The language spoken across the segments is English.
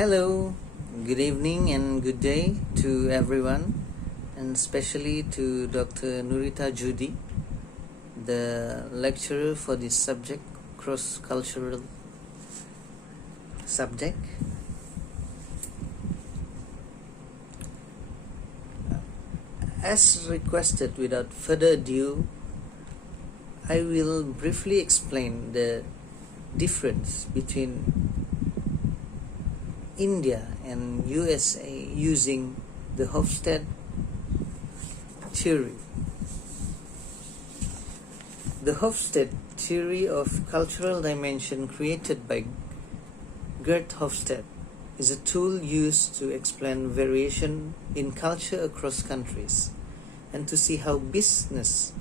Hello, good evening and good day to everyone, and especially to Dr. Nurita Judy, the lecturer for this subject, cross-cultural subject. As requested, without further ado, I will briefly explain the difference between India and USA using the Hofstede theory. The Hofstede theory of cultural dimension, created by Gert Hofstede, is a tool used to explain variation in culture across countries and to see how business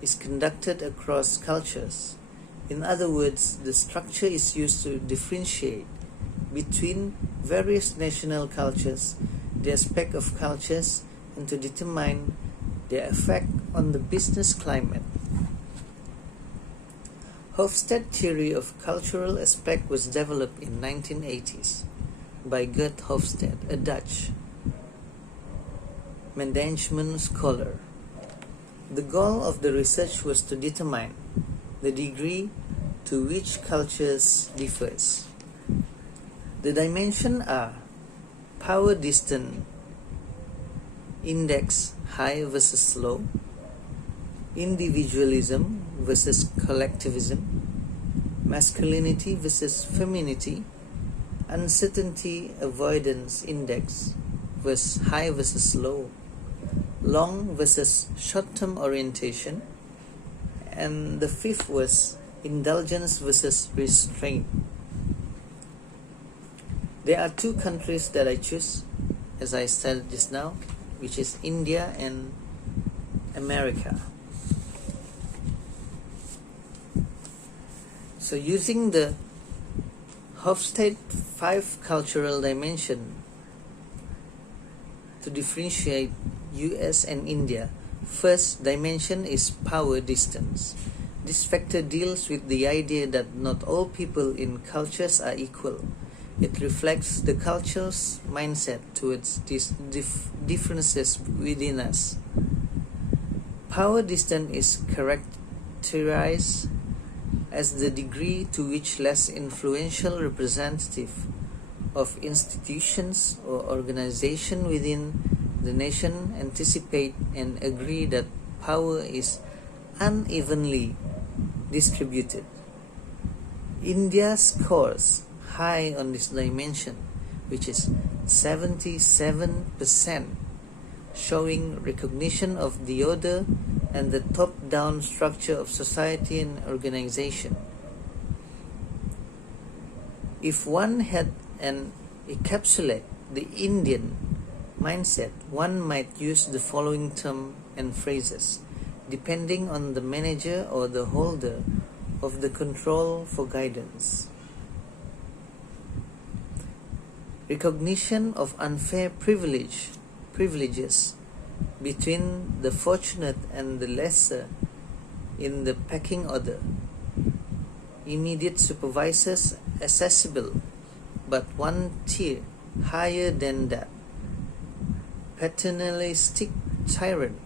is conducted across cultures. In other words, the structure is used to differentiate between various national cultures, the aspect of cultures, and to determine their effect on the business climate. Hofstede theory of cultural aspect was developed in 1980s by Gert Hofstede, a Dutch management scholar. The goal of the research was to determine the degree to which cultures differs. The dimensions are power distance index, high versus low, individualism versus collectivism, masculinity versus femininity, uncertainty avoidance index versus high versus low, long versus short-term orientation, and the fifth was indulgence versus restraint. There are two countries that I choose, as I said just now, which is India and America. So using the Hofstede 5 cultural dimension to differentiate US and India, first dimension is power distance. This factor deals with the idea that not all people in cultures are equal. It reflects the culture's mindset towards these differences within us. Power distance is characterized as the degree to which less influential representative of institutions or organization within the nation anticipate and agree that power is unevenly distributed. India scores high on this dimension, which is 77%, showing recognition of the order and the top-down structure of society and organization. If one had an encapsulate the Indian mindset, one might use the following term and phrases, depending on the manager or the holder of the control for guidance. Recognition of unfair privileges between the fortunate and the lesser in the pecking order. Immediate supervisors accessible, but one tier higher than that. Paternalistic tyrant.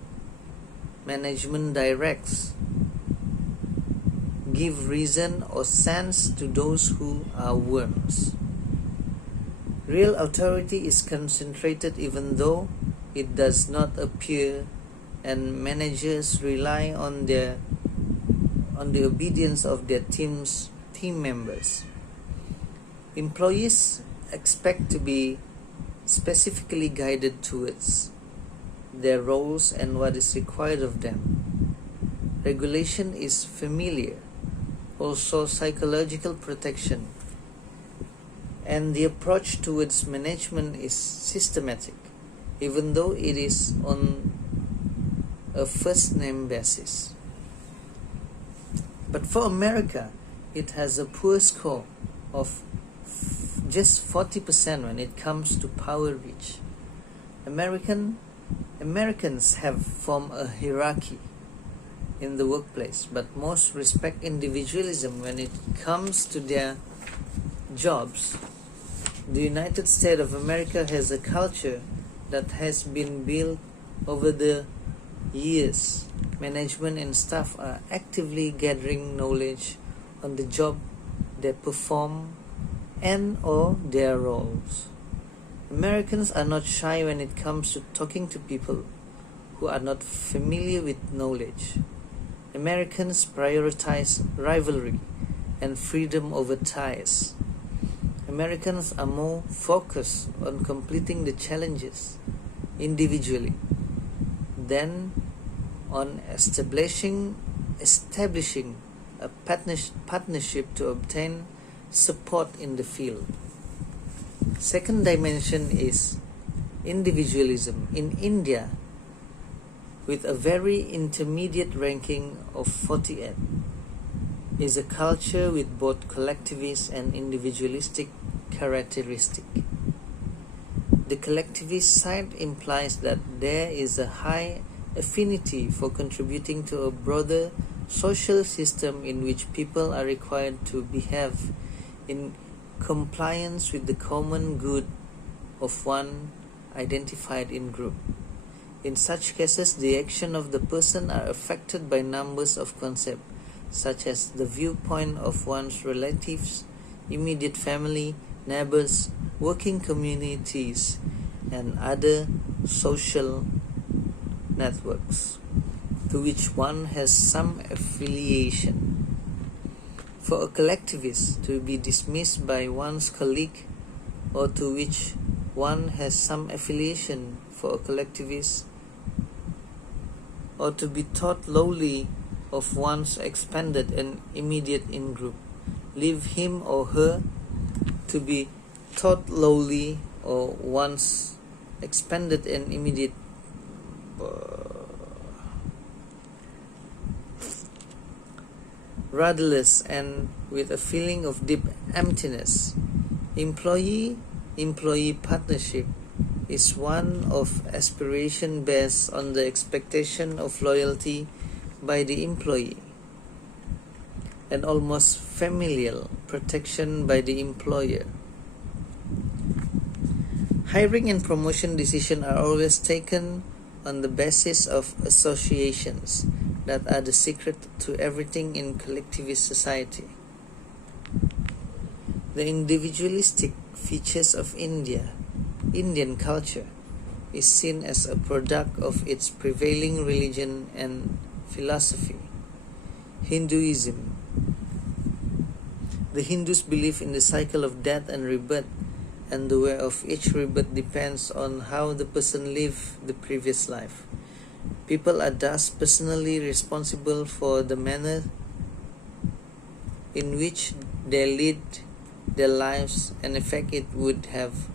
Management directs. Give reason or sense to those who are worms. Real authority is concentrated even though it does not appear, and managers rely on the obedience of their team members. Employees expect to be specifically guided towards their roles and what is required of them. Regulation is familiar, also psychological protection, and the approach towards management is systematic, even though it is on a first name basis. But for America, it has a poor score of just 40% when it comes to power reach. Americans have formed a hierarchy in the workplace, but most respect individualism when it comes to their jobs. The United States of America has a culture that has been built over the years. Management and staff are actively gathering knowledge on the job they perform and or their roles. Americans are not shy when it comes to talking to people who are not familiar with knowledge. Americans prioritize rivalry and freedom over ties. Americans are more focused on completing the challenges individually than on establishing a partnership to obtain support in the field. Second dimension is individualism. In India, with a very intermediate ranking of 48, is a culture with both collectivist and individualistic characteristic. The collectivist side implies that there is a high affinity for contributing to a broader social system in which people are required to behave in compliance with the common good of one identified in group. In such cases, the action of the person are affected by numbers of concepts, such as the viewpoint of one's relatives, immediate family, neighbors, working communities, and other social networks to which one has some affiliation. For a collectivist to be dismissed by one's colleague or to which one has some affiliation, for a collectivist, or to be thought lowly of one's expanded and immediate in-group, leave him or her to be thought lowly or one's expanded and immediate rudderless and with a feeling of deep emptiness. Employee partnership is one of aspiration based on the expectation of loyalty by the employee and almost familial protection by the employer. Hiring and promotion decisions are always taken on the basis of associations that are the secret to everything in collectivist society. The individualistic features of Indian culture is seen as a product of its prevailing religion and philosophy, Hinduism. The Hindus believe in the cycle of death and rebirth, and the way of each rebirth depends on how the person lived the previous life. People are thus personally responsible for the manner in which they lead their lives and effect it would have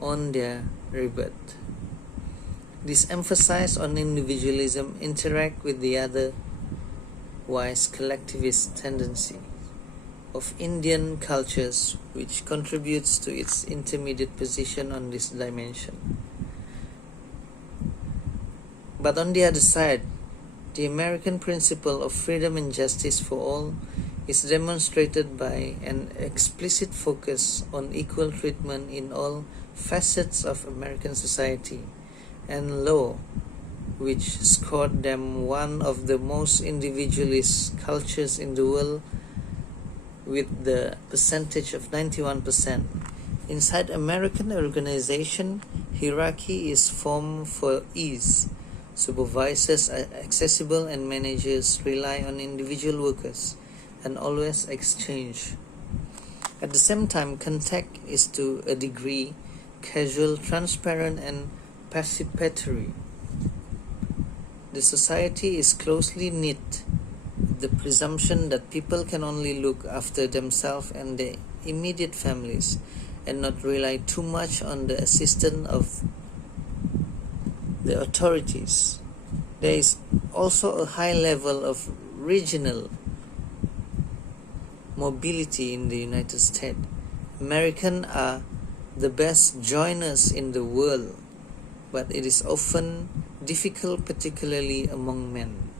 on their rebirth. This emphasis on individualism interact with the otherwise collectivist tendency of Indian cultures, which contributes to its intermediate position on this dimension. But on the other side, the American principle of freedom and justice for all is demonstrated by an explicit focus on equal treatment in all facets of American society and law, which scored them one of the most individualist cultures in the world with the percentage of 91%. Inside American organization, hierarchy is formed for ease. Supervisors are accessible and managers rely on individual workers and always exchange. At the same time, contact is to a degree casual, transparent, and participatory. The society is closely knit with the presumption that people can only look after themselves and their immediate families and not rely too much on the assistance of the authorities. There is also a high level of regional mobility in the United States. Americans are the best joiners in the world, but it is often difficult, particularly among men,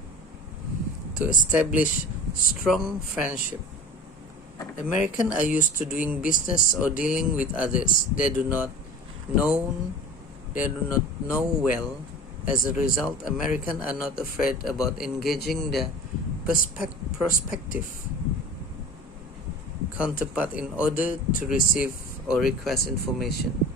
to establish strong friendship. Americans are used to doing business or dealing with others they do not know well. As a result, Americans are not afraid about engaging their prospective counterpart in order to receive or request information.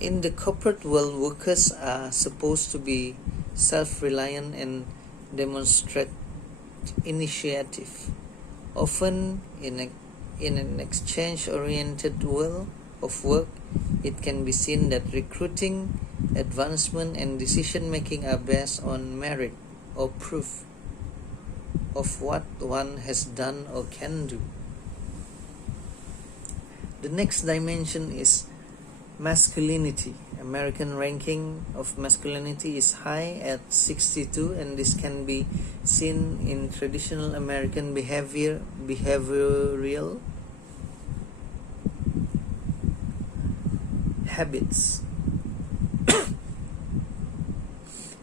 In the corporate world, workers are supposed to be self-reliant and demonstrate initiative. Often in an exchange-oriented world of work, it can be seen that recruiting, advancement, and decision-making are based on merit or proof of what one has done or can do. The next dimension is masculinity. American ranking of masculinity is high at 62, and this can be seen in traditional American behavioral habits.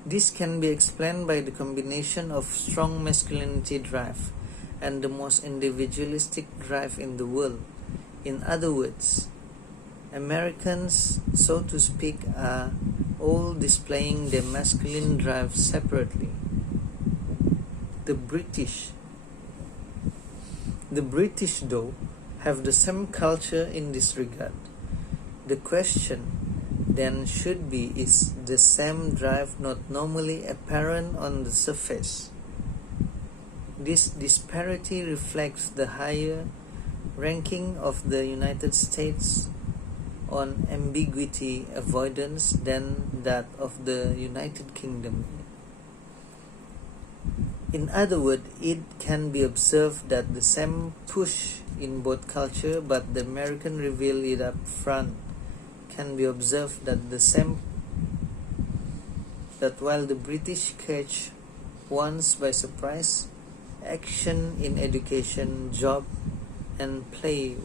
This can be explained by the combination of strong masculinity drive and the most individualistic drive in the world. In other words, Americans, so to speak, are all displaying their masculine drive separately. The British, though, have the same culture in this regard. The question then should be, is the same drive not normally apparent on the surface? This disparity reflects the higher ranking of the United States on ambiguity avoidance than that of the United Kingdom. In other words, it can be observed that the same push in both culture, but the American reveal it up front. Can be observed that while the British catch ones by surprise, action in education, job, and play